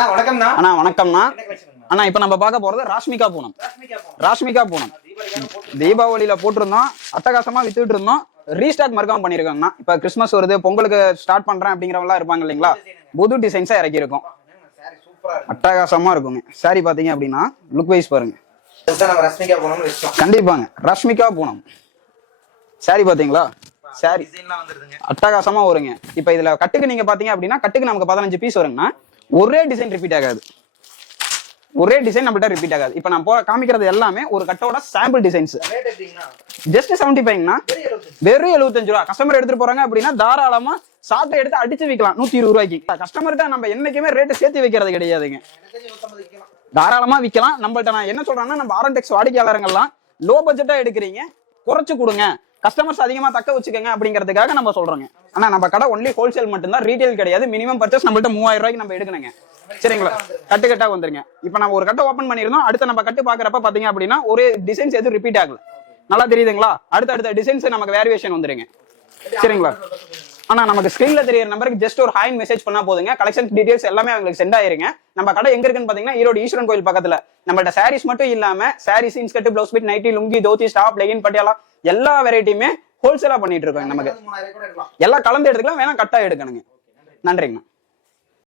அண்ணா வணக்கம்ண்ணா. அண்ணா வணக்கம்ண்ணா. அண்ணா இப்போ நம்ம பார்க்க போறது ராஷ்மிகா பூனம். ராஷ்மிகா பூனம் தீபாவளியில போட்டிருந்தோம், அட்டகாசமா வித்துட்டு இருந்தோம். ரீஸ்டாக் மறுக்காம பண்ணிருக்காங்கண்ணா. இப்ப கிறிஸ்மஸ் வருது, பொங்கலுக்கு ஸ்டார்ட் பண்றேன் அப்படிங்கிறவங்க இருப்பாங்க இல்லைங்களா, புது டிசைன்ஸா இறக்கி இருக்கும். அட்டகாசமா இருக்குங்க. சாரி பாத்தீங்க அப்படின்னா லுக் வைஸ் பாருங்க, கண்டிப்பாங்க ரஷ்மிகா பூனம். சாரி பாத்தீங்களா, சாரி அட்டகாசமா வருங்க. இப்ப இதுல கட்டுக்கு நீங்க பாத்தீங்க அப்படின்னா கட்டுக்கு நமக்கு 15 பீஸ் வருங்கண்ணா. ஒரே டிசைன் ரிப்பீட் ஆகாது, ஒரே டிசைன் நம்மள்ட்ட ரிப்பீட் ஆகாது. இப்ப நான் காமிக்கிறது எல்லாமே ஒரு கட்டோட சாம்பிள் டிசைன்ஸ். ஜஸ்ட் 75ங்கண்ணா, வெறும் 75 ரூபா. கஸ்டமர் எடுத்துட்டு போறாங்க அப்படின்னா தாராளமா சாட்டை எடுத்து அடிச்சு வைக்கலாம் 120 ரூபாய்க்கு. கஸ்டமர்கிட்ட நம்ம என்னைக்குமே ரேட்டு சேர்த்து வைக்கிறது கிடையாதுங்க, தாராளமா விற்கலாம். நம்மள்ட்ட நான் என்ன சொல்றேன்னா, நம்ம ஆர்என்டெக்ஸ் வாடிக்கையாளர்கள்லாம் லோ பட்ஜெட்டா எடுக்கிறீங்க, குறைச்சு கொடுங்க, கஸ்டமர்ஸ் அதிகமா தக்க வச்சுக்கோங்க அப்படிங்கிறதுக்காக நம்ம சொல்றோங்க. ஆனா நம்ம கடை ஒன்லி ஹோல்சேல் மட்டும்தான், ரீட்டைல் கிடையாது. மினிமம் பர்ச்சேஸ் நம்மள்ட்ட 3000 ரூபாய்க்கு நம்ம எடுக்கணுங்க. சரிங்களா, கட்டு கட்டா வந்துருங்க. இப்ப நம்ம ஒரு கட்டை ஓப்பன் பண்ணிருந்தோம், அடுத்த நம்ம கட்டு பாக்குறப்ப பாத்தீங்க அப்படின்னா ஒரே டிசைன்ஸ் எதுவும் ரிப்பீட் ஆகல. நல்லா தெரியுதுங்களா, அடுத்த டிசைன்ஸ் நமக்கு வேரியேஷன் வந்துருங்க. சரிங்களா, ஆனா நமக்கு ஸ்கிரீன்ல தெரியற நம்பருக்கு ஜஸ்ட் ஒரு ஹாய் மெசேஜ் பண்ணா போதுங்க. கலெக்ஷன் டீடைல்ஸ் எல்லாமே உங்களுக்கு சென்ட் ஆயிருங்க. நம்ம கடை எங்க இருக்குன்னு பாத்தீங்கன்னா ஈரோடு ஈஸ்வரன் கோயில் பக்கத்துல. நம்மள்ட்ட சாரீஸ் மட்டும் இல்லாம sarees, inskirt, blouse bit, nighty, lungi, dhoti, ஸ்டாப், லெகின், பட்டியாலா எல்லா வெரைட்டியுமே ஹோல்சேலா பண்ணிட்டு இருக்கோம். நமக்கு எல்லாம் கலந்து எடுத்துக்கலாம், வேணா கட்டா எடுக்கணுங்க. நன்றிங்கண்ணா.